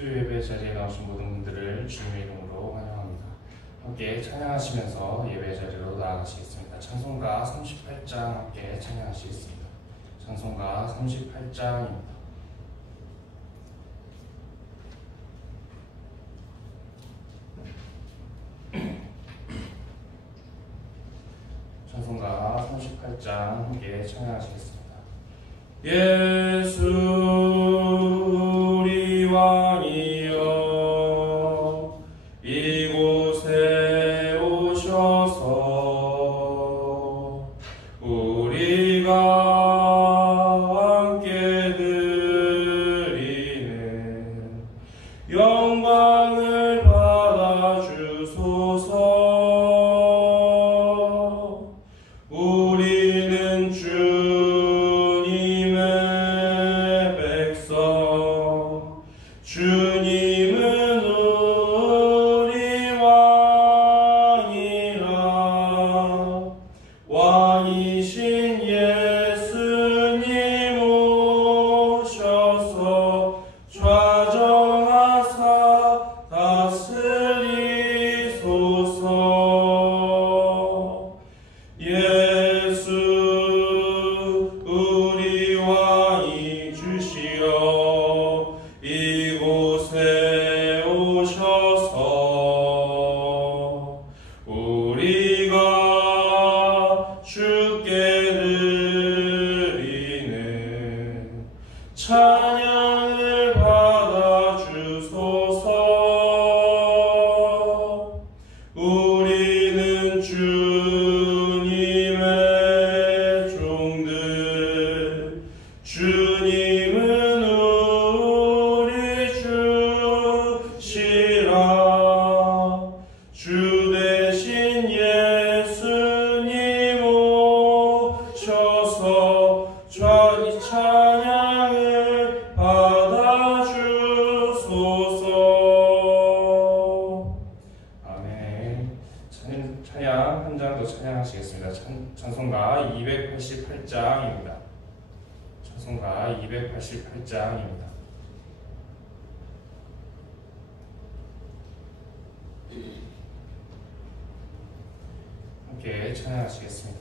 수요 예배 자리에 나오신 모든 분들을 주님의 이름으로 환영합니다. 함께 찬양하시면서 예배 자리로 나아가시겠습니다. 찬송가 38장 함께 찬양하시겠습니다. 찬송가 38장입니다. 찬송가 38장 함께 찬양하시겠습니다. 예수 우리 왕이여 이곳에 오셔서 우리가 함께 드리는 영광을 받아 주소서. 우리는 주님의 백성, 주님은 우리 왕이라. 왕이신 예수님 오셔서 좌정하사 다스리소서. 예수 우리 왕이 주시어 이곳에 오셔서 우리가 주께 드리는 찬양을 받아 주소서. 우리는 주님의 종들, 주님은 우리 주시라. 주 대신 예수님 오셔서 찬양을 받아 주소서. 아멘. 찬양 한 장 더 찬양하시겠습니다. 찬송가 288장입니다. 찬송가 288장입니다. 함께 찬양하시겠습니다.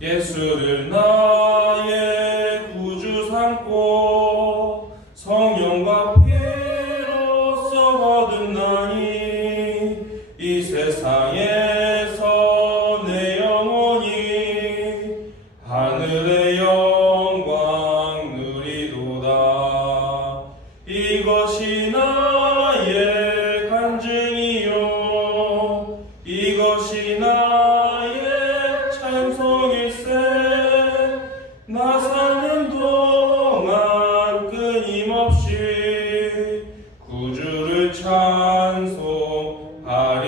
예수를 나의 구주 삼고 성령과 피로써 거듭나니 이 세상에서 내 영혼이 하늘의 영광 누리도다. 이것이 나의 간증이요 이것이 나의 찬송일세. 나 사는 동안 끊임없이 구주를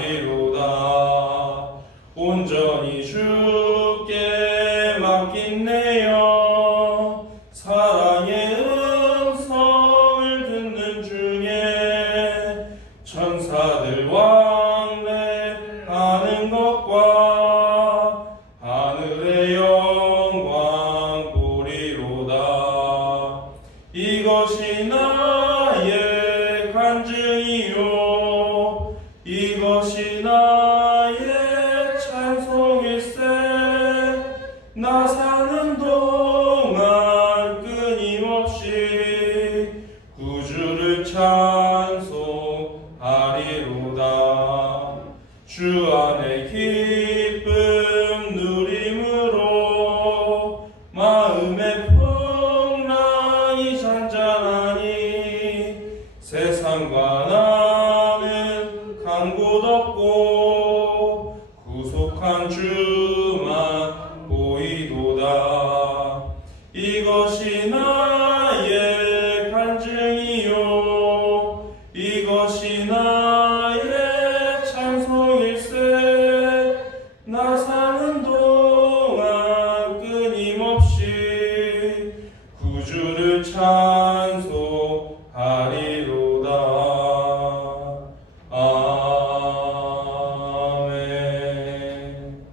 찬송하리로다. 온전히 주께 맡긴 내 영, 사랑의 음성을 듣는 중에 천사들 왕래하는 것과 하늘의 영광 보리로다. 이것이 나의 간증이요 이것이 나의 찬송일세. 나 사는 동안 끊임없이 구주를 찬송하리로다. 주 안에 기쁨 누림으로 마음의 풍랑이 잔잔하니 세상과 나는 간 곳 없고 구속한 주만 보이도다. 이것이 나의 간증이요 이것이 나의 찬송일세. 나 사는 동안 끊임없이 구주를 찬송하리로다. 아멘.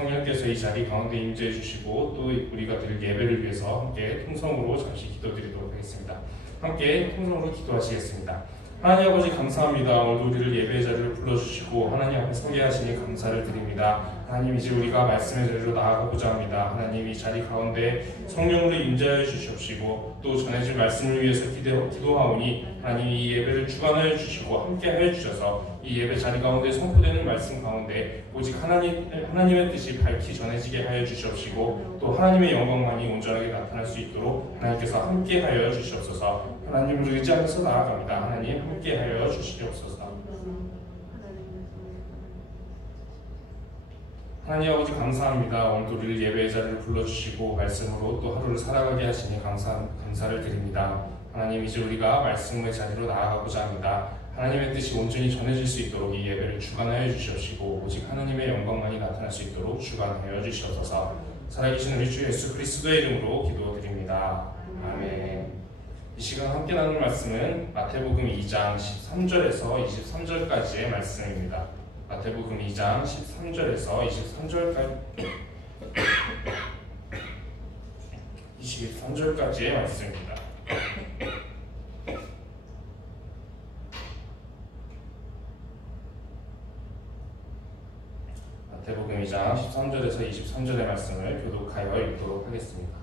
성령께서 이 자리 가운데 임재해 주시고 또 우리가 드릴 예배를 위해서 함께 통성으로 잠시 기도드리도록 하겠습니다. 함께 통성으로 기도하시겠습니다. 하나님 아버지 감사합니다. 오늘 우리를 예배의 자리를 불러주시고 하나님 앞에 서게 하시니 감사를 드립니다. 하나님 이제 우리가 말씀의 자리로 나아가고자 합니다. 하나님 이 자리 가운데 성령으로 임재하여 주시옵시고 또 전해질 말씀을 위해서 기도하오니 하나님 이 예배를 주관하여 주시고 함께하여 주셔서 이 예배 자리 가운데 선포되는 말씀 가운데 오직 하나님의 뜻이 밝히 전해지게 하여 주시옵시고 또 하나님의 영광만이 온전하게 나타날 수 있도록 하나님께서 함께하여 주시옵소서. 하나님을 의지하면서 나아갑니다. 하나님 함께하여 주시옵소서. 하나님 아버지 감사합니다. 오늘도 우리를 예배의 자리를 불러주시고 말씀으로 또 하루를 살아가게 하시니 감사를 드립니다. 하나님 이제 우리가 말씀의 자리로 나아가고자 합니다. 하나님의 뜻이 온전히 전해질 수 있도록 이 예배를 주관하여 주시옵시고 오직 하나님의 영광만이 나타날 수 있도록 주관하여 주시옵소서. 살아계신 우리 주 예수 그리스도의 이름으로 기도드립니다. 아멘. 이 시간 함께 나눌 말씀은 마태복음 2장 13절에서 23절까지의 말씀입니다. 마태복음 2장 13절에서 23절까지의 말씀입니다. 마태복음 2장 13절에서 23절의 말씀을 교독하여 읽도록 하겠습니다.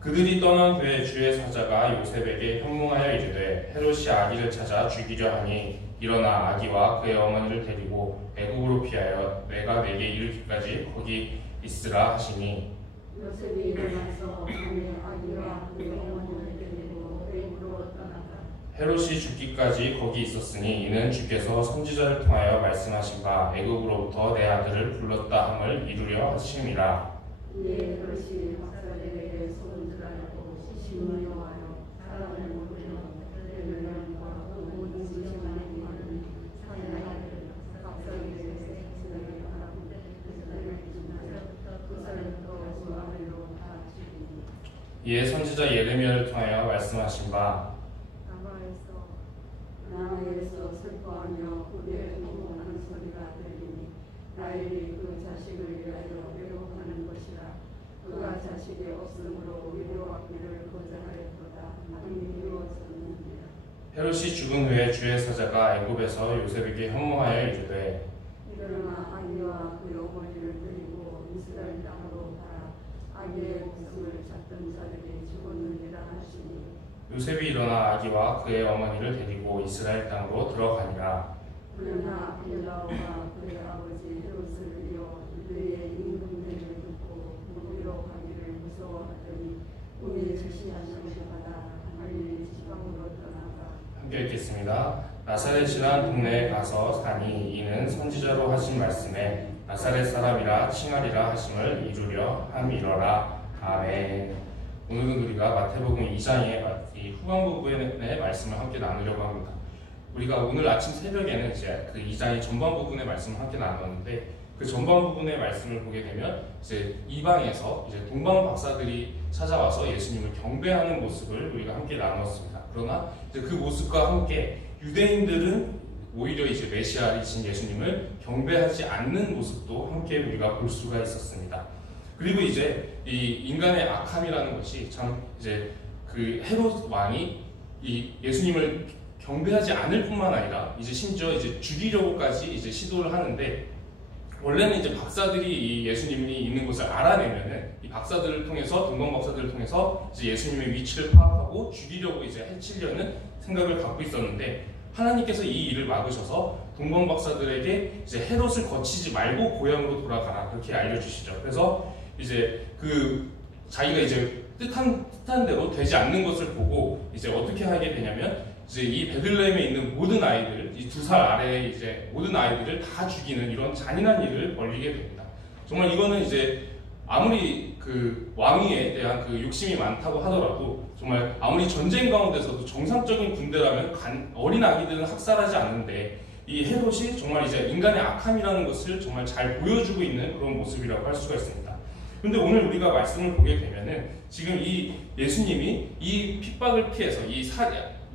그들이 떠난 후에 주의 사자가 요셉에게 현몽하여 이르되 헤롯이 아기를 찾아 죽이려 하니 일어나 아기와 그의 어머니를 데리고 애국으로 피하여 내가 내게 이르기까지 거기 있으라 하시니 요셉이 일어나서 아기와 그의 어머니를 데리고 애국으로 떠나가 헤롯이 죽기까지 거기 있었으니 이는 주께서 선지자를 통하여 말씀하신 바 애국으로부터 내 아들을 불렀다 함을 이루려 하심이라. 이에 헤롯이 박사들에게 소문 들하고 시신을 여하여 사람을 모으려 그들을 명과 그 모든 지시만 행하는 사내의 아들 박사들에게 생신하게 하라고 그들을 기준하여 그 사람도 주 아들로 다 죽이니 이에 선지자 예레미야를 통하여 말씀하신 바 나라에서 슬퍼하며 그의 공공하는 소리가 들리니 라헬이 그 자식을 위하여 외로워하는 것이라. 그가 자식이 없으므로 위로하기를 거절하였도다. 하나님이 이루어졌느니라. 헤롯이 죽은 후에 주의 사자가 애굽에서 요셉에게 현몽하여 이르되 일어나 아기와 그의 어머니를 데리고 이스라엘 땅으로 가라. 아기의 목숨을 찾던 자들이 죽었느니라 하시니 요셉이 일어나 아기와 그의 어머니를 데리고 이스라엘 땅으로 들어가니라. 그러나 빌라오가 그의 아버지 헤롯을 이어 그의 임금들을 듣고 무기로 가기를 무서워하더니 꿈에 지시하신 것마다 하나님의 지방으로 떠나가 함께 읽겠습니다. 나사렛이란 동네에 가서 사니 이는 선지자로 하신 말씀에 나사렛 사람이라 칭하리라 하심을 이루려 함이러라. 아멘. 오늘은 우리가 마태복음 2장의 후반 부분의 말씀을 함께 나누려고 합니다. 우리가 오늘 아침 새벽에는 이제 그 2장의 전반 부분의 말씀을 함께 나눴는데 그 전반 부분의 말씀을 보게 되면 이제 이방에서 이제 동방 박사들이 찾아와서 예수님을 경배하는 모습을 우리가 함께 나눴습니다. 그러나 이제 그 모습과 함께 유대인들은 오히려 이제 메시아이신 예수님을 경배하지 않는 모습도 함께 우리가 볼 수가 있었습니다. 그리고 이제 이 인간의 악함이라는 것이 참 이제 그 헤롯 왕이 이 예수님을 경배하지 않을 뿐만 아니라 이제 심지어 이제 죽이려고까지 이제 시도를 하는데 원래는 이제 박사들이 이 예수님이 있는 곳을 알아내면은 이 박사들을 통해서 동방 박사들을 통해서 이제 예수님의 위치를 파악하고 죽이려고 이제 해치려는 생각을 갖고 있었는데 하나님께서 이 일을 막으셔서 동방 박사들에게 이제 헤롯을 거치지 말고 고향으로 돌아가라 그렇게 알려주시죠. 그래서 이제 그 자기가 이제 뜻한 대로 되지 않는 것을 보고 이제 어떻게 하게 되냐면 이제 이 베들레헴에 있는 모든 아이들, 이 2살 아래의 이제 모든 아이들을 다 죽이는 이런 잔인한 일을 벌이게 됩니다. 정말 이거는 이제 아무리 그 왕위에 대한 그 욕심이 많다고 하더라도 정말 아무리 전쟁 가운데서도 정상적인 군대라면 어린 아기들은 학살하지 않는데 이 헤롯이 정말 이제 인간의 악함이라는 것을 정말 잘 보여주고 있는 그런 모습이라고 할 수가 있습니다. 그런데 오늘 우리가 말씀을 보게 되면은 지금 이 예수님이 이 핍박을 피해서 이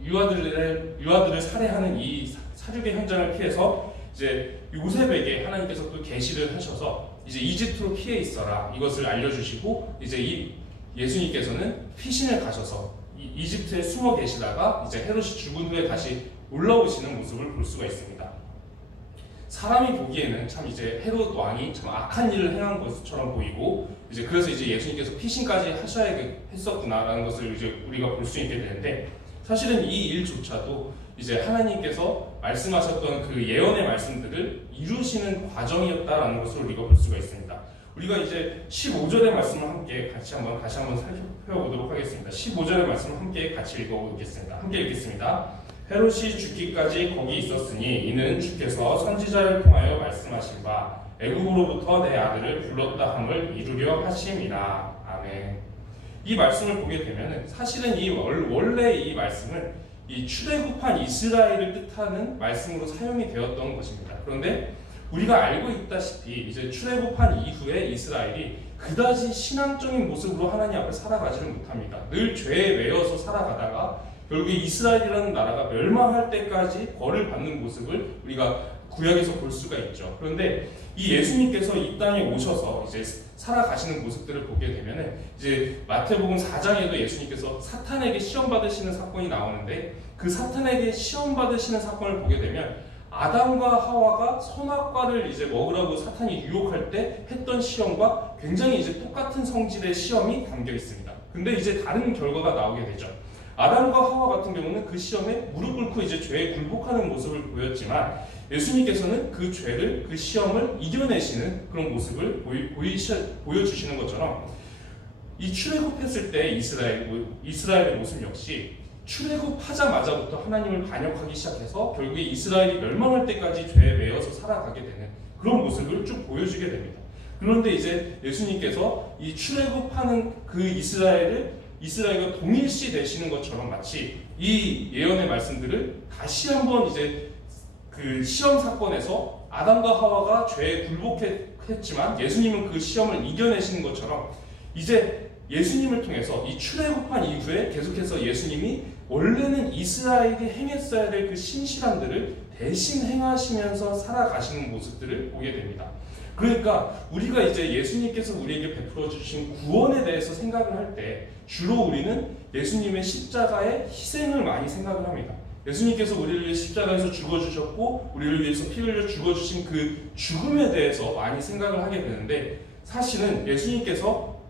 유아들을 살해하는 이 사륙의 현장을 피해서 이제 요셉에게 하나님께서 또 계시를 하셔서 이제 이집트로 피해 있어라 이것을 알려주시고 이제 이 예수님께서는 피신을 가셔서 이집트에 숨어 계시다가 이제 헤롯이 죽은 후에 다시 올라오시는 모습을 볼 수가 있습니다. 사람이 보기에는 참 이제 헤롯 왕이 참 악한 일을 행한 것처럼 보이고 이제 그래서 이제 예수님께서 피신까지 하셔야 했었구나라는 것을 이제 우리가 볼 수 있게 되는데 사실은 이 일조차도 이제 하나님께서 말씀하셨던 그 예언의 말씀들을 이루시는 과정이었다라는 것을 우리가 볼 수가 있습니다. 우리가 이제 15절의 말씀을 함께 다시 한번 살펴보도록 하겠습니다. 15절의 말씀을 함께 같이 읽어보겠습니다. 함께 읽겠습니다. 헤롯이 죽기까지 거기 있었으니 이는 주께서 선지자를 통하여 말씀하신 바 애굽으로부터 내 아들을 불렀다 함을 이루려 하심이라. 아멘. 이 말씀을 보게 되면 사실은 원래 이 말씀은 이 출애굽한 이스라엘을 뜻하는 말씀으로 사용이 되었던 것입니다. 그런데 우리가 알고 있다시피 이제 출애굽한 이후에 이스라엘이 그다지 신앙적인 모습으로 하나님 앞에 살아가지를 못합니다. 늘 죄에 매여서 살아가다가 결국에 이스라엘이라는 나라가 멸망할 때까지 벌을 받는 모습을 우리가 구약에서 볼 수가 있죠. 그런데 이 예수님께서 이 땅에 오셔서 이제 살아가시는 모습들을 보게 되면은 이제 마태복음 4장에도 예수님께서 사탄에게 시험 받으시는 사건이 나오는데 그 사탄에게 시험 받으시는 사건을 보게 되면 아담과 하와가 선악과를 이제 먹으라고 사탄이 유혹할 때 했던 시험과 굉장히 이제 똑같은 성질의 시험이 담겨 있습니다. 근데 이제 다른 결과가 나오게 되죠. 아담과 하와 같은 경우는 그 시험에 무릎 꿇고 이제 죄에 굴복하는 모습을 보였지만 예수님께서는 그 죄를, 그 시험을 이겨내시는 그런 모습을 보여주시는 것처럼 이 출애굽했을 때 이스라엘의 모습 역시 출애굽하자마자부터 하나님을 반역하기 시작해서 결국에 이스라엘이 멸망할 때까지 죄에 매여서 살아가게 되는 그런 모습을 쭉 보여주게 됩니다. 그런데 이제 예수님께서 이 출애굽하는 그 이스라엘과 동일시 되시는 것처럼 마치 이 예언의 말씀들을 다시 한번 이제 그 시험 사건에서 아담과 하와가 죄에 굴복했지만 예수님은 그 시험을 이겨내시는 것처럼 이제 예수님을 통해서 이 출애굽한 이후에 계속해서 예수님이 원래는 이스라엘이 행했어야 될 그 신실함들을 대신 행하시면서 살아가시는 모습들을 보게 됩니다. 그러니까 우리가 이제 예수님께서 우리에게 베풀어 주신 구원에 대해서 생각을 할 때 주로 우리는 예수님의 십자가의 희생을 많이 생각을 합니다. 예수님께서 우리를 위해 십자가에서 죽어주셨고 우리를 위해서 피 흘려 죽어주신 그 죽음에 대해서 많이 생각을 하게 되는데 사실은 예수님께서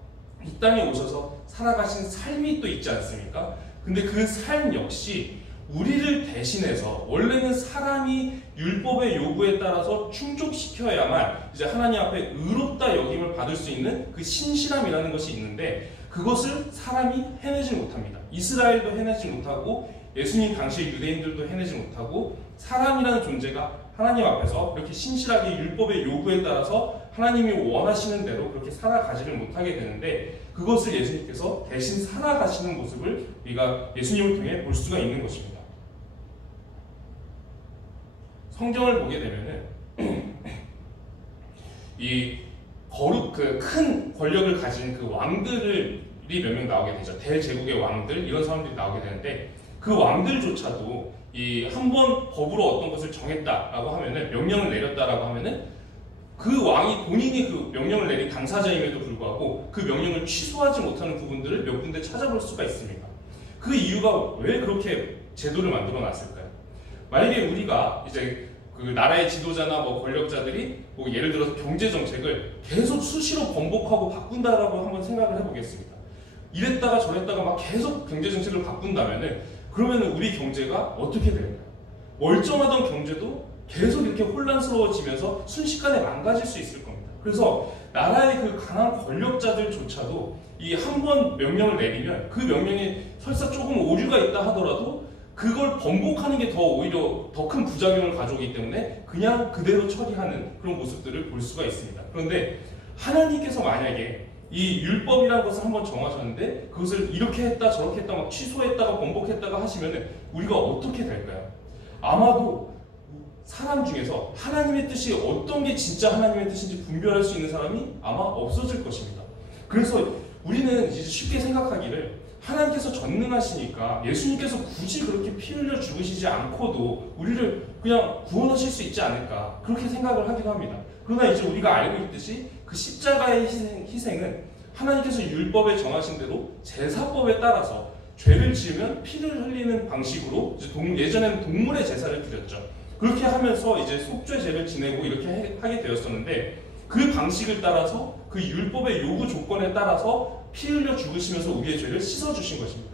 이 땅에 오셔서 살아가신 삶이 또 있지 않습니까? 근데 그 삶 역시 우리를 대신해서 원래는 사람이 율법의 요구에 따라서 충족시켜야만 이제 하나님 앞에 의롭다 여김을 받을 수 있는 그 신실함이라는 것이 있는데 그것을 사람이 해내지 못합니다. 이스라엘도 해내지 못하고 예수님 당시 유대인들도 해내지 못하고 사람이라는 존재가 하나님 앞에서 이렇게 신실하게 율법의 요구에 따라서 하나님이 원하시는 대로 그렇게 살아가지를 못하게 되는데 그것을 예수님께서 대신 살아가시는 모습을 우리가 예수님을 통해 볼 수가 있는 것입니다. 성경을 보게 되면은 이 그 큰 권력을 가진 그 왕들이 몇 명 나오게 되죠. 대제국의 왕들 이런 사람들이 나오게 되는데 그 왕들조차도 이 한 번 법으로 어떤 것을 정했다라고 하면은 명령을 내렸다라고 하면은 그 왕이 본인이 그 명령을 내린 당사자임에도 불구하고 그 명령을 취소하지 못하는 부분들을 몇 군데 찾아볼 수가 있습니다. 그 이유가 왜 그렇게 제도를 만들어 놨을까요? 만약에 우리가 이제 그 나라의 지도자나 뭐 권력자들이 뭐 예를 들어서 경제 정책을 계속 수시로 번복하고 바꾼다라고 한번 생각을 해보겠습니다. 이랬다가 저랬다가 막 계속 경제 정책을 바꾼다면은 그러면은 우리 경제가 어떻게 될까요? 멀쩡하던 경제도 계속 이렇게 혼란스러워지면서 순식간에 망가질 수 있을 겁니다. 그래서 나라의 그 강한 권력자들조차도 이 한 번 명령을 내리면 그 명령에 설사 조금 오류가 있다 하더라도 그걸 번복하는 게 더 오히려 더 큰 부작용을 가져오기 때문에 그냥 그대로 처리하는 그런 모습들을 볼 수가 있습니다. 그런데 하나님께서 만약에 이 율법이라는 것을 한번 정하셨는데 그것을 이렇게 했다 저렇게 했다 막 취소했다가 번복했다가 하시면 우리가 어떻게 될까요? 아마도 사람 중에서 하나님의 뜻이 어떤 게 진짜 하나님의 뜻인지 분별할 수 있는 사람이 아마 없어질 것입니다. 그래서 우리는 이제 쉽게 생각하기를 하나님께서 전능하시니까 예수님께서 굳이 그렇게 피 흘려 죽으시지 않고도 우리를 그냥 구원하실 수 있지 않을까 그렇게 생각을 하기도 합니다. 그러나 이제 우리가 알고 있듯이 그 그 십자가의 희생은 하나님께서 율법에 정하신 대로 제사법에 따라서 죄를 지으면 피를 흘리는 방식으로 예전에는 동물의 제사를 드렸죠. 그렇게 하면서 이제 속죄제를 지내고 이렇게 하게 되었었는데 그 방식을 따라서 그 율법의 요구 조건에 따라서 피 흘려 죽으시면서 우리의 죄를 씻어주신 것입니다.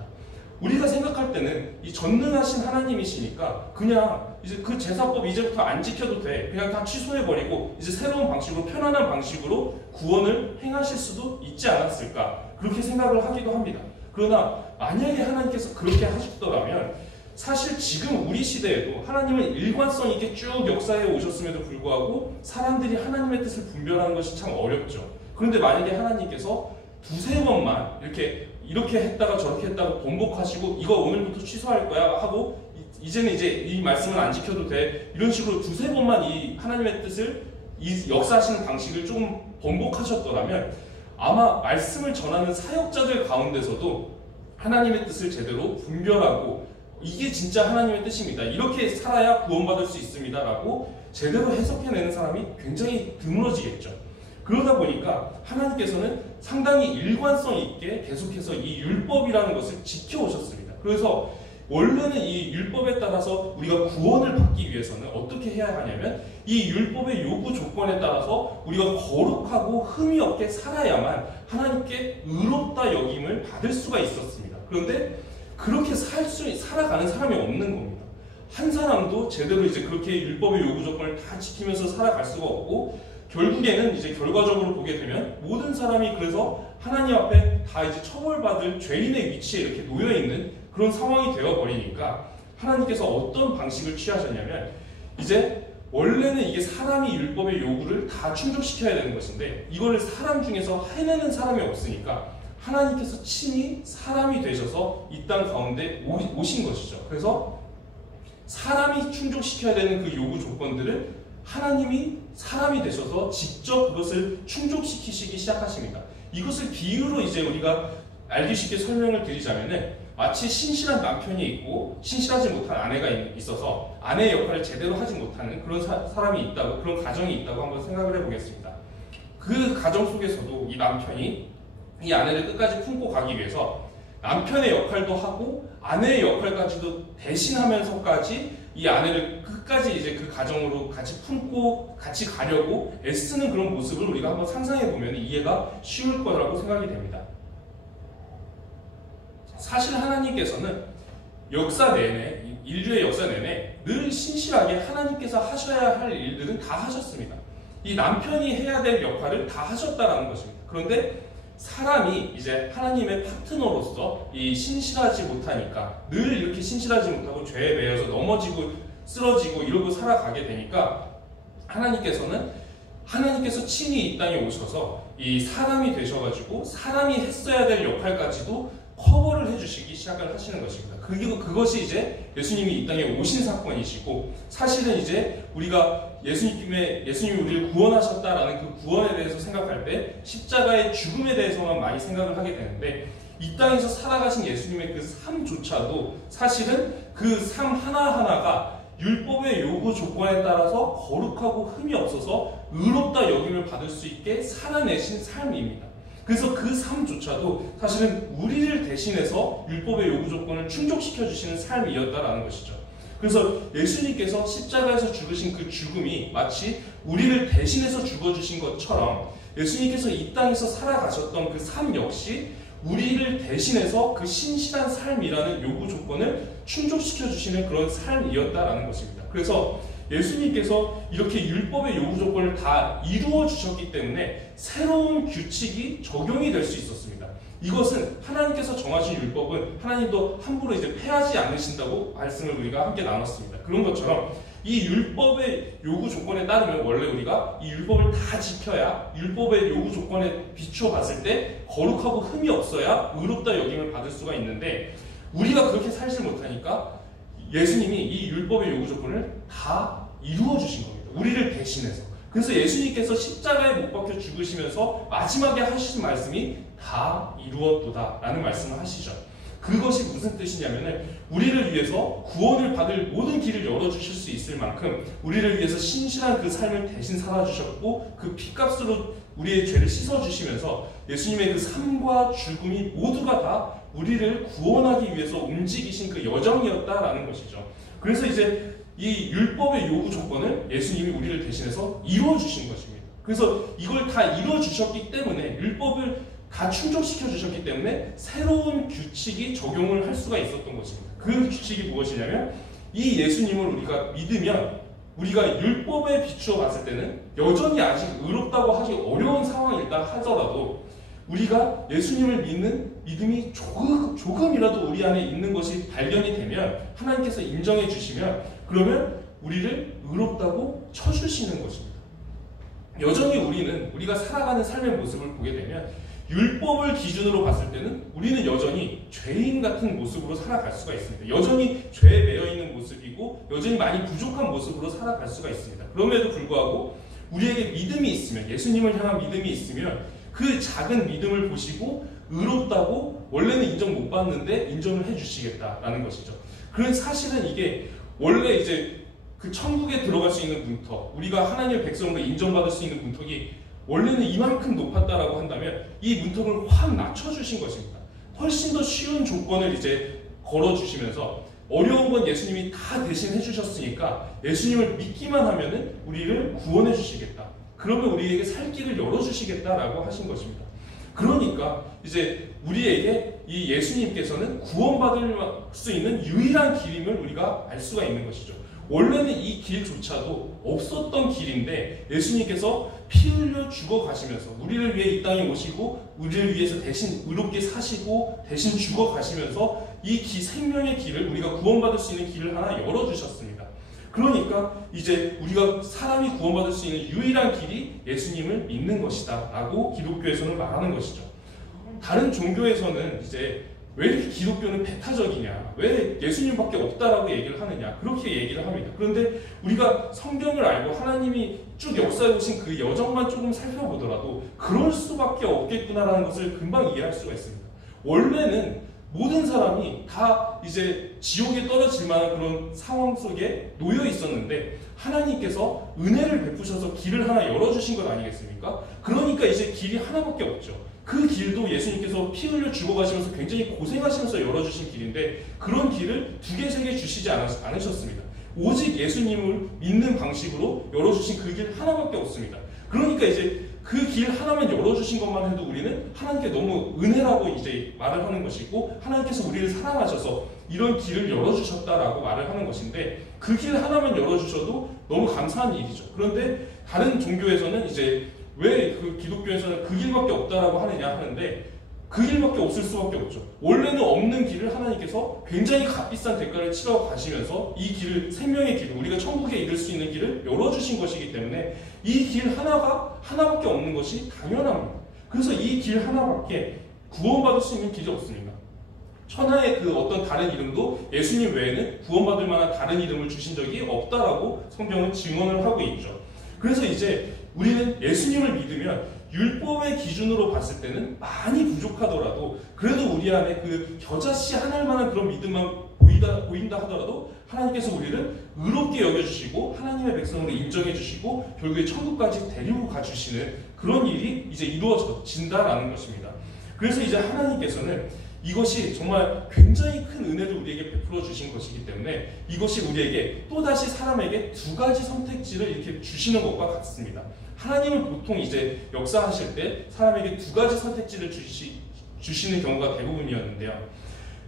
우리가 생각할 때는 이 전능하신 하나님이시니까 그냥 이제 그 제사법 이제부터 안 지켜도 돼. 그냥 다 취소해버리고 이제 새로운 방식으로 편안한 방식으로 구원을 행하실 수도 있지 않았을까. 그렇게 생각을 하기도 합니다. 그러나 만약에 하나님께서 그렇게 하셨더라면 사실 지금 우리 시대에도 하나님은 일관성 있게 쭉 역사해 오셨음에도 불구하고 사람들이 하나님의 뜻을 분별하는 것이 참 어렵죠. 그런데 만약에 하나님께서 두세 번만 이렇게 했다가 저렇게 했다가 번복하시고 이거 오늘부터 취소할 거야 하고 이제는 이제 이 말씀은 안 지켜도 돼 이런 식으로 두세 번만 이 하나님의 뜻을 이 역사하시는 방식을 조금 번복하셨더라면 아마 말씀을 전하는 사역자들 가운데서도 하나님의 뜻을 제대로 분별하고 이게 진짜 하나님의 뜻입니다. 이렇게 살아야 구원받을 수 있습니다. 라고 제대로 해석해내는 사람이 굉장히 드물어지겠죠. 그러다 보니까 하나님께서는 상당히 일관성 있게 계속해서 이 율법이라는 것을 지켜오셨습니다. 그래서 원래는 이 율법에 따라서 우리가 구원을 받기 위해서는 어떻게 해야 하냐면 이 율법의 요구 조건에 따라서 우리가 거룩하고 흠이 없게 살아야만 하나님께 의롭다 여김을 받을 수가 있었습니다. 그런데 그렇게 살아가는 사람이 없는 겁니다. 한 사람도 제대로 이제 그렇게 율법의 요구 조건을 다 지키면서 살아갈 수가 없고 결국에는 이제 결과적으로 보게 되면 모든 사람이 그래서 하나님 앞에 다 이제 처벌받을 죄인의 위치에 이렇게 놓여 있는 그런 상황이 되어버리니까 하나님께서 어떤 방식을 취하셨냐면 이제 원래는 이게 사람이 율법의 요구를 다 충족시켜야 되는 것인데 이거를 사람 중에서 해내는 사람이 없으니까 하나님께서 친히 사람이 되셔서 이 땅 가운데 오신 것이죠. 그래서 사람이 충족시켜야 되는 그 요구 조건들을 하나님이 사람이 되셔서 직접 그것을 충족시키시기 시작하십니다. 이것을 비유로 이제 우리가 알기 쉽게 설명을 드리자면은 마치 신실한 남편이 있고 신실하지 못한 아내가 있어서 아내의 역할을 제대로 하지 못하는 그런 사람이 있다고, 그런 가정이 있다고 한번 생각을 해보겠습니다. 그 가정 속에서도 이 남편이 이 아내를 끝까지 품고 가기 위해서 남편의 역할도 하고 아내의 역할까지도 대신하면서까지 이 아내를 끝까지 이제 그 가정으로 같이 품고 같이 가려고 애쓰는 그런 모습을 우리가 한번 상상해 보면 이해가 쉬울 거라고 생각이 됩니다. 사실 하나님께서는 역사 내내, 인류의 역사 내내 늘 신실하게 하나님께서 하셔야 할 일들은 다 하셨습니다. 이 남편이 해야 될 역할을 다 하셨다라는 것입니다. 그런데 사람이 이제 하나님의 파트너로서 이 신실하지 못하니까 늘 이렇게 신실하지 못하고 죄에 매여서 넘어지고 쓰러지고 이러고 살아가게 되니까 하나님께서 친히 이 땅에 오셔서 이 사람이 되셔가지고 사람이 했어야 될 역할까지도 커버를 해주시기 시작을 하시는 것입니다. 그것이 이제 예수님이 이 땅에 오신 사건이시고 사실은 이제 우리가 예수님이 우리를 구원하셨다라는 그 구원에 대해서 생각할 때 십자가의 죽음에 대해서만 많이 생각을 하게 되는데 이 땅에서 살아가신 예수님의 그 삶조차도 사실은 그 삶 하나하나가 율법의 요구 조건에 따라서 거룩하고 흠이 없어서 의롭다 여김을 받을 수 있게 살아내신 삶입니다. 그래서 그 삶조차도 사실은 우리를 대신해서 율법의 요구 조건을 충족시켜 주시는 삶이었다라는 것이죠. 그래서 예수님께서 십자가에서 죽으신 그 죽음이 마치 우리를 대신해서 죽어주신 것처럼 예수님께서 이 땅에서 살아가셨던 그 삶 역시 우리를 대신해서 그 신실한 삶이라는 요구 조건을 충족시켜 주시는 그런 삶이었다라는 것입니다. 그래서 예수님께서 이렇게 율법의 요구 조건을 다 이루어 주셨기 때문에 새로운 규칙이 적용이 될 수 있었습니다. 이것은 하나님께서 정하신 율법은 하나님도 함부로 이제 폐하지 않으신다고 말씀을 우리가 함께 나눴습니다. 그런 것처럼 이 율법의 요구 조건에 따르면 원래 우리가 이 율법을 다 지켜야 율법의 요구 조건에 비추어 봤을 때 거룩하고 흠이 없어야 의롭다 여김을 받을 수가 있는데 우리가 그렇게 살지 못하니까 예수님이 이 율법의 요구 조건을 다 이루어 주신 겁니다. 우리를 대신해서. 그래서 예수님께서 십자가에 못 박혀 죽으시면서 마지막에 하신 말씀이 다 이루었도다 라는 말씀을 하시죠. 그것이 무슨 뜻이냐면은 우리를 위해서 구원을 받을 모든 길을 열어주실 수 있을 만큼 우리를 위해서 신실한 그 삶을 대신 살아주셨고 그 피값으로 우리의 죄를 씻어주시면서 예수님의 그 삶과 죽음이 모두가 다 우리를 구원하기 위해서 움직이신 그 여정이었다라는 것이죠. 그래서 이제 이 율법의 요구 조건을 예수님이 우리를 대신해서 이루어주신 것입니다. 그래서 이걸 다 이루어주셨기 때문에 율법을 다 충족시켜 주셨기 때문에 새로운 규칙이 적용을 할 수가 있었던 것입니다. 그 규칙이 무엇이냐면 이 예수님을 우리가 믿으면 우리가 율법에 비추어 봤을 때는 여전히 아직 의롭다고 하기 어려운 상황이다 하더라도 우리가 예수님을 믿는 믿음이 조금이라도 우리 안에 있는 것이 발견이 되면 하나님께서 인정해 주시면 그러면 우리를 의롭다고 쳐주시는 것입니다. 여전히 우리가 살아가는 삶의 모습을 보게 되면 율법을 기준으로 봤을 때는 우리는 여전히 죄인 같은 모습으로 살아갈 수가 있습니다. 여전히 죄에 매여 있는 모습이고 여전히 많이 부족한 모습으로 살아갈 수가 있습니다. 그럼에도 불구하고 우리에게 믿음이 있으면 예수님을 향한 믿음이 있으면 그 작은 믿음을 보시고 의롭다고 원래는 인정 못 받는데 인정을 해주시겠다라는 것이죠. 그런 사실은 이게 원래 이제 그 천국에 들어갈 수 있는 문턱, 우리가 하나님의 백성으로 인정받을 수 있는 문턱이 원래는 이만큼 높았다라고 한다면 이 문턱을 확 낮춰주신 것입니다. 훨씬 더 쉬운 조건을 이제 걸어주시면서 어려운 건 예수님이 다 대신 해주셨으니까 예수님을 믿기만 하면은 우리를 구원해 주시겠다. 그러면 우리에게 살 길을 열어주시겠다라고 하신 것입니다. 그러니까 이제 우리에게 이 예수님께서는 구원받을 수 있는 유일한 길임을 우리가 알 수가 있는 것이죠. 원래는 이 길조차도 없었던 길인데 예수님께서 피 흘려 죽어 가시면서 우리를 위해 이 땅에 오시고 우리를 위해서 대신 의롭게 사시고 대신 죽어 가시면서 이 생명의 길을 우리가 구원받을 수 있는 길을 하나 열어주셨습니다. 그러니까 이제 우리가 사람이 구원받을 수 있는 유일한 길이 예수님을 믿는 것이다 라고 기독교에서는 말하는 것이죠. 다른 종교에서는 이제 왜 이렇게 기독교는 배타적이냐, 왜 예수님밖에 없다라고 얘기를 하느냐, 그렇게 얘기를 합니다. 그런데 우리가 성경을 알고 하나님이 쭉 역사해 오신 그 여정만 조금 살펴보더라도 그럴 수밖에 없겠구나라는 것을 금방 이해할 수가 있습니다. 원래는 모든 사람이 다 이제 지옥에 떨어질 만한 그런 상황 속에 놓여 있었는데 하나님께서 은혜를 베푸셔서 길을 하나 열어주신 것 아니겠습니까? 그러니까 이제 길이 하나밖에 없죠. 그 길도 예수님께서 피 흘려 죽어가시면서 굉장히 고생하시면서 열어주신 길인데 그런 길을 2개, 3개 주시지 않으셨습니다. 오직 예수님을 믿는 방식으로 열어주신 그 길 하나밖에 없습니다. 그러니까 이제 그 길 하나만 열어주신 것만 해도 우리는 하나님께 너무 은혜라고 이제 말을 하는 것이고 하나님께서 우리를 사랑하셔서 이런 길을 열어주셨다라고 말을 하는 것인데 그 길 하나만 열어주셔도 너무 감사한 일이죠. 그런데 다른 종교에서는 이제 왜 그 기독교에서는 그 길밖에 없다라고 하느냐 하는데 그 길밖에 없을 수밖에 없죠. 원래는 없는 길을 하나님께서 굉장히 값비싼 대가를 치러 가시면서 이 길을 생명의 길을 우리가 천국에 이를 수 있는 길을 열어주신 것이기 때문에 이 길 하나밖에 없는 것이 당연합니다. 그래서 이 길 하나밖에 구원받을 수 있는 길이 없습니다. 천하의 그 어떤 다른 이름도 예수님 외에는 구원받을 만한 다른 이름을 주신 적이 없다라고 성경은 증언을 하고 있죠. 그래서 이제 우리는 예수님을 믿으면 율법의 기준으로 봤을 때는 많이 부족하더라도 그래도 우리 안에 그 겨자씨 하나일 만한 그런 믿음만 보인다 하더라도 하나님께서 우리를 의롭게 여겨주시고 하나님의 백성으로 인정해주시고 결국에 천국까지 데리고 가주시는 그런 일이 이제 이루어진다라는 것입니다. 그래서 이제 하나님께서는 이것이 정말 굉장히 큰 은혜를 우리에게 베풀어 주신 것이기 때문에 이것이 우리에게 또다시 사람에게 2가지 선택지를 이렇게 주시는 것과 같습니다. 하나님은 보통 이제 역사하실 때 사람에게 2가지 선택지를 주시는 경우가 대부분이었는데요.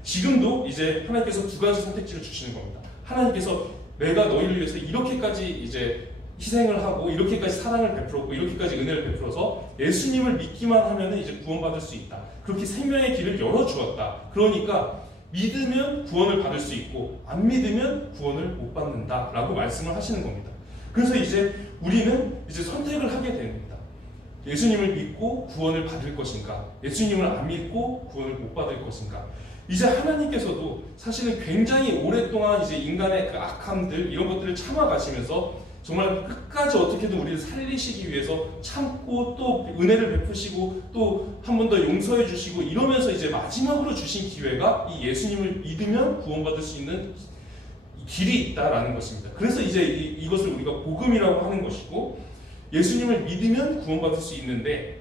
지금도 이제 하나님께서 2가지 선택지를 주시는 겁니다. 하나님께서 내가 너희를 위해서 이렇게까지 이제 희생을 하고 이렇게까지 사랑을 베풀었고 이렇게까지 은혜를 베풀어서 예수님을 믿기만 하면 이제 구원받을 수 있다. 그렇게 생명의 길을 열어주었다. 그러니까 믿으면 구원을 받을 수 있고 안 믿으면 구원을 못 받는다라고 말씀을 하시는 겁니다. 그래서 이제 우리는 이제 선택을 하게 됩니다. 예수님을 믿고 구원을 받을 것인가, 예수님을 안 믿고 구원을 못 받을 것인가. 이제 하나님께서도 사실은 굉장히 오랫동안 이제 인간의 그 악함들 이런 것들을 참아가시면서 정말 끝까지 어떻게든 우리를 살리시기 위해서 참고 또 은혜를 베푸시고 또 한 번 더 용서해 주시고 이러면서 이제 마지막으로 주신 기회가 이 예수님을 믿으면 구원받을 수 있는 길이 있다라는 것입니다. 그래서 이제 이것을 우리가 복음이라고 하는 것이고, 예수님을 믿으면 구원받을 수 있는데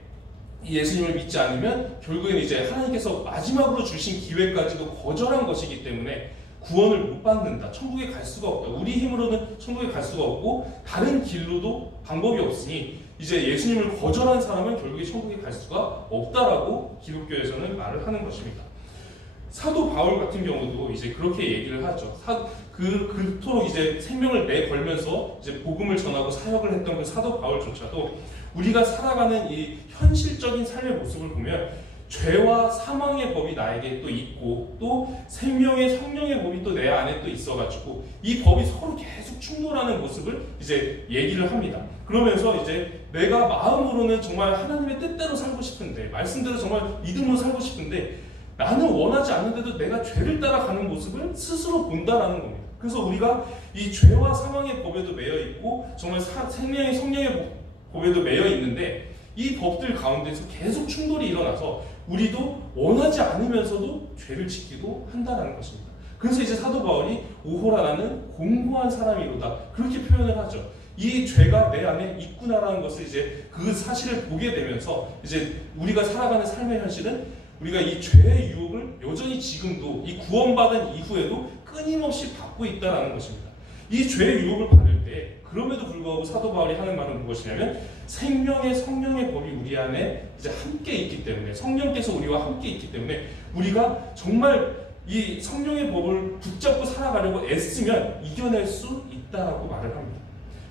이 예수님을 믿지 않으면 결국엔 이제 하나님께서 마지막으로 주신 기회까지도 거절한 것이기 때문에 구원을 못 받는다. 천국에 갈 수가 없다. 우리 힘으로는 천국에 갈 수가 없고 다른 길로도 방법이 없으니 이제 예수님을 거절한 사람은 결국에 천국에 갈 수가 없다라고 기독교에서는 말을 하는 것입니다. 사도 바울 같은 경우도 이제 그렇게 얘기를 하죠. 그토록 이제 생명을 내걸면서 이제 복음을 전하고 사역을 했던 그 사도 바울조차도 우리가 살아가는 이 현실적인 삶의 모습을 보면 죄와 사망의 법이 나에게 또 있고 또 생명의 성령의 법이 또 내 안에 또 있어가지고 이 법이 서로 계속 충돌하는 모습을 이제 얘기를 합니다. 그러면서 이제 내가 마음으로는 정말 하나님의 뜻대로 살고 싶은데, 말씀대로 정말 믿음으로 살고 싶은데 나는 원하지 않는데도 내가 죄를 따라가는 모습을 스스로 본다라는 겁니다. 그래서 우리가 이 죄와 사망의 법에도 매여 있고 정말 생명의 성령의 법에도 매여 있는데 이 법들 가운데서 계속 충돌이 일어나서 우리도 원하지 않으면서도 죄를 짓기도 한다는 것입니다. 그래서 이제 사도 바울이 오호라 나는 공고한 사람이로다 그렇게 표현을 하죠. 이 죄가 내 안에 있구나라는 것을 이제 그 사실을 보게 되면서 이제 우리가 살아가는 삶의 현실은 우리가 이 죄의 유혹을 여전히 지금도 이 구원받은 이후에도 끊임없이 받고 있다는 것입니다. 이 죄의 유혹을 받을 때 그럼에도 불구하고 사도 바울이 하는 말은 무엇이냐면 생명의 성령의 법이 우리 안에 이제 함께 있기 때문에, 성령께서 우리와 함께 있기 때문에 우리가 정말 이 성령의 법을 붙잡고 살아가려고 애쓰면 이겨낼 수 있다라고 말을 합니다.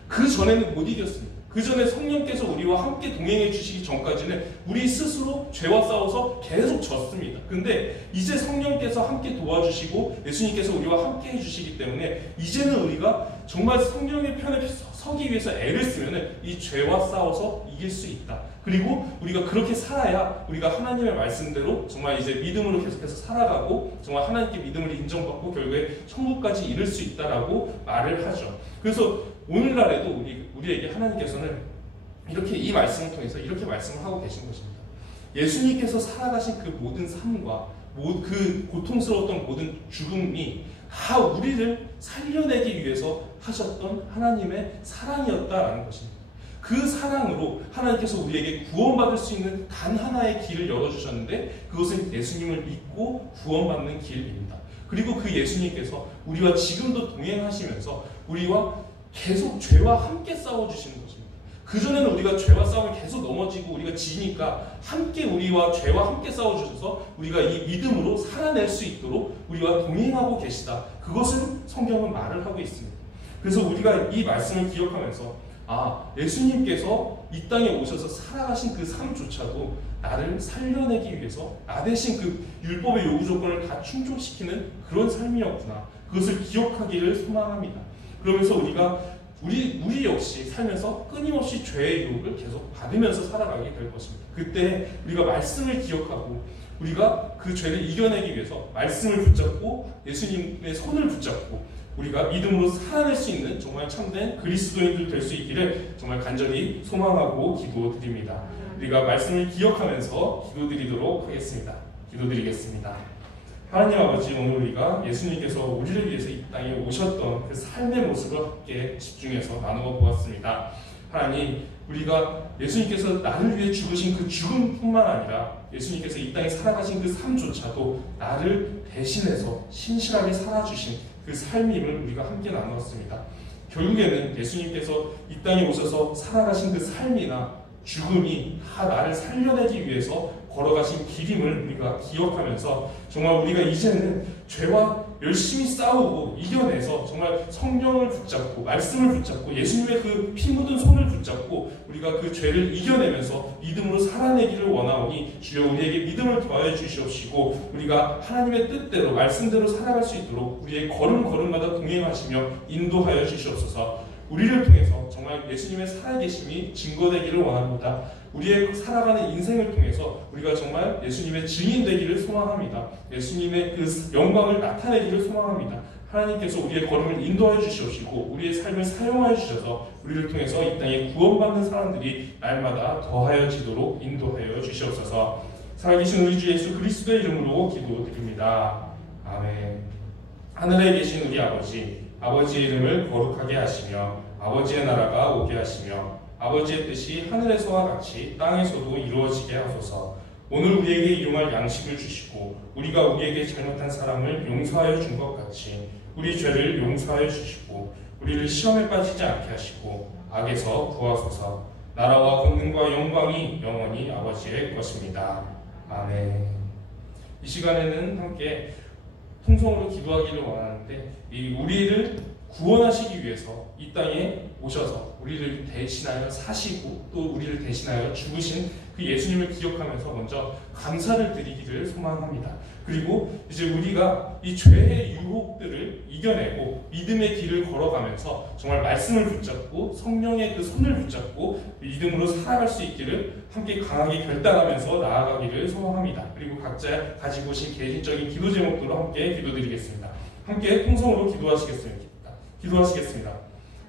그 전에는 못 이겼습니다. 그 전에 성령께서 우리와 함께 동행해 주시기 전까지는 우리 스스로 죄와 싸워서 계속 졌습니다. 근데 이제 성령께서 함께 도와주시고 예수님께서 우리와 함께 해주시기 때문에 이제는 우리가 정말 성령의 편에 서기 위해서 애를 쓰면 이 죄와 싸워서 이길 수 있다. 그리고 우리가 그렇게 살아야 우리가 하나님의 말씀대로 정말 이제 믿음으로 계속해서 살아가고 정말 하나님께 믿음을 인정받고 결국에 천국까지 이룰 수 있다라고 말을 하죠. 그래서 오늘날에도 우리에게 하나님께서는 이렇게 이 말씀을 통해서 이렇게 말씀을 하고 계신 것입니다. 예수님께서 살아가신 그 모든 삶과 그 고통스러웠던 모든 죽음이 다 우리를 살려내기 위해서 하셨던 하나님의 사랑이었다라는 것입니다. 그 사랑으로 하나님께서 우리에게 구원받을 수 있는 단 하나의 길을 열어주셨는데 그것은 예수님을 믿고 구원받는 길입니다. 그리고 그 예수님께서 우리와 지금도 동행하시면서 우리와 계속 죄와 함께 싸워주시는 것입니다. 그전에는 우리가 죄와 싸우면 계속 넘어지고 우리가 지니까 함께 우리와 죄와 함께 싸워주셔서 우리가 이 믿음으로 살아낼 수 있도록 우리와 동행하고 계시다. 그것을 성경은 말을 하고 있습니다. 그래서 우리가 이 말씀을 기억하면서 예수님께서 이 땅에 오셔서 살아가신 그 삶조차도 나를 살려내기 위해서 나 대신 그 율법의 요구 조건을 다 충족시키는 그런 삶이었구나. 그것을 기억하기를 소망합니다. 그러면서 우리 역시 살면서 끊임없이 죄의 유혹을 계속 받으면서 살아가게 될 것입니다. 그때 우리가 말씀을 기억하고 우리가 그 죄를 이겨내기 위해서 말씀을 붙잡고 예수님의 손을 붙잡고 우리가 믿음으로 살아낼 수 있는 정말 참된 그리스도인들 될 수 있기를 정말 간절히 소망하고 기도드립니다. 우리가 말씀을 기억하면서 기도드리도록 하겠습니다. 기도드리겠습니다. 하나님 아버지, 오늘 우리가 예수님께서 우리를 위해서 이 땅에 오셨던 그 삶의 모습을 함께 집중해서 나누어 보았습니다. 하나님, 우리가 예수님께서 나를 위해 죽으신 그 죽음뿐만 아니라 예수님께서 이 땅에 살아가신 그 삶조차도 나를 대신해서 신실하게 살아주신 그 삶임을 우리가 함께 나누었습니다. 결국에는 예수님께서 이 땅에 오셔서 살아가신 그 삶이나 죽음이 다 나를 살려내기 위해서 걸어가신 길임을 우리가 기억하면서 정말 우리가 이제는 죄와 열심히 싸우고 이겨내서 정말 성령을 붙잡고 말씀을 붙잡고 예수님의 그 피 묻은 손을 붙잡고 우리가 그 죄를 이겨내면서 믿음으로 살아내기를 원하오니 주여 우리에게 믿음을 더하여 주시옵시고 우리가 하나님의 뜻대로 말씀대로 살아갈 수 있도록 우리의 걸음걸음마다 동행하시며 인도하여 주시옵소서. 우리를 통해서 정말 예수님의 살아계심이 증거되기를 원합니다. 우리의 살아가는 인생을 통해서 우리가 정말 예수님의 증인 되기를 소망합니다. 예수님의 그 영광을 나타내기를 소망합니다. 하나님께서 우리의 걸음을 인도하여 주시옵시고 우리의 삶을 사용하여 주셔서 우리를 통해서 이 땅에 구원받는 사람들이 날마다 더하여지도록 인도하여 주시옵소서. 살아계신 우리 주 예수 그리스도의 이름으로 기도드립니다. 아멘. 하늘에 계신 우리 아버지의 이름을 거룩하게 하시며 아버지의 나라가 오게 하시며 아버지의 뜻이 하늘에서와 같이 땅에서도 이루어지게 하소서. 오늘 우리에게 일용할 양식을 주시고 우리가 우리에게 잘못한 사람을 용서하여 준 것 같이 우리 죄를 용서하여 주시고 우리를 시험에 빠지지 않게 하시고 악에서 구하소서. 나라와 권능과 영광이 영원히 아버지의 것입니다. 아멘. 이 시간에는 함께 통성으로 기도하기를 원하는데 우리를 구원하시기 위해서 이 땅에 오셔서 우리를 대신하여 사시고 또 우리를 대신하여 죽으신 그 예수님을 기억하면서 먼저 감사를 드리기를 소망합니다. 그리고 이제 우리가 이 죄의 유혹들을 이겨내고 믿음의 길을 걸어가면서 정말 말씀을 붙잡고 성령의 그 손을 붙잡고 믿음으로 살아갈 수 있기를 함께 강하게 결단하면서 나아가기를 소망합니다. 그리고 각자 가지고 오신 개인적인 기도 제목들로 함께 기도드리겠습니다. 함께 통성으로 기도하시겠습니다.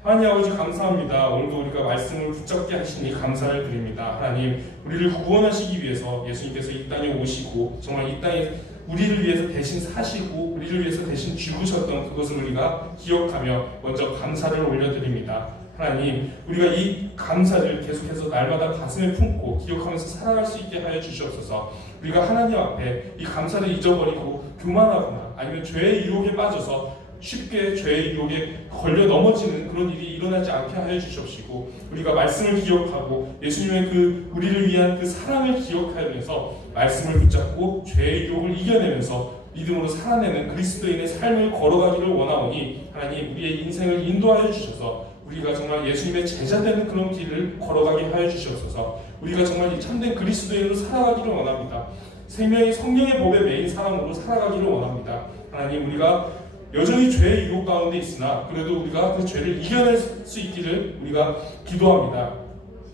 하나님 아버지 감사합니다. 오늘도 우리가 말씀을 붙잡게 하시니 감사를 드립니다. 하나님 우리를 구원하시기 위해서 예수님께서 이 땅에 오시고 정말 이 땅에 우리를 위해서 대신 사시고 우리를 위해서 대신 죽으셨던 그것을 우리가 기억하며 먼저 감사를 올려드립니다. 하나님 우리가 이 감사를 계속해서 날마다 가슴에 품고 기억하면서 살아갈 수 있게 하여 주시옵소서. 우리가 하나님 앞에 이 감사를 잊어버리고 교만하거나 아니면 죄의 유혹에 빠져서 쉽게 죄의 유혹에 걸려 넘어지는 그런 일이 일어나지 않게 하여 주시옵시고 우리가 말씀을 기억하고 예수님의 그 우리를 위한 그 사랑을 기억하면서 말씀을 붙잡고 죄의 유혹을 이겨내면서 믿음으로 살아내는 그리스도인의 삶을 걸어가기를 원하오니 하나님 우리의 인생을 인도하여 주셔서 우리가 정말 예수님의 제자 되는 그런 길을 걸어가게 하여 주시옵소서. 우리가 정말 이 참된 그리스도인으로 살아가기를 원합니다. 생명의 성령의 법에 매인 사람으로 살아가기를 원합니다. 하나님 우리가 여전히 죄의 유혹 가운데 있으나 그래도 우리가 그 죄를 이겨낼 수 있기를 우리가 기도합니다.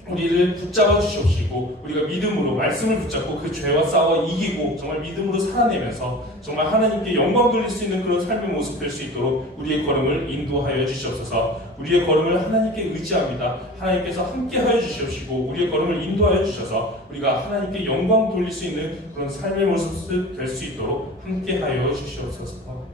우리를 붙잡아 주시옵시고 우리가 믿음으로 말씀을 붙잡고 그 죄와 싸워 이기고 정말 믿음으로 살아내면서 정말 하나님께 영광 돌릴 수 있는 그런 삶의 모습 될 수 있도록 우리의 걸음을 인도하여 주시옵소서. 우리의 걸음을 하나님께 의지합니다. 하나님께서 함께 하여 주시옵시고 우리의 걸음을 인도하여 주셔서 우리가 하나님께 영광 돌릴 수 있는 그런 삶의 모습 될 수 있도록 함께 하여 주시옵소서.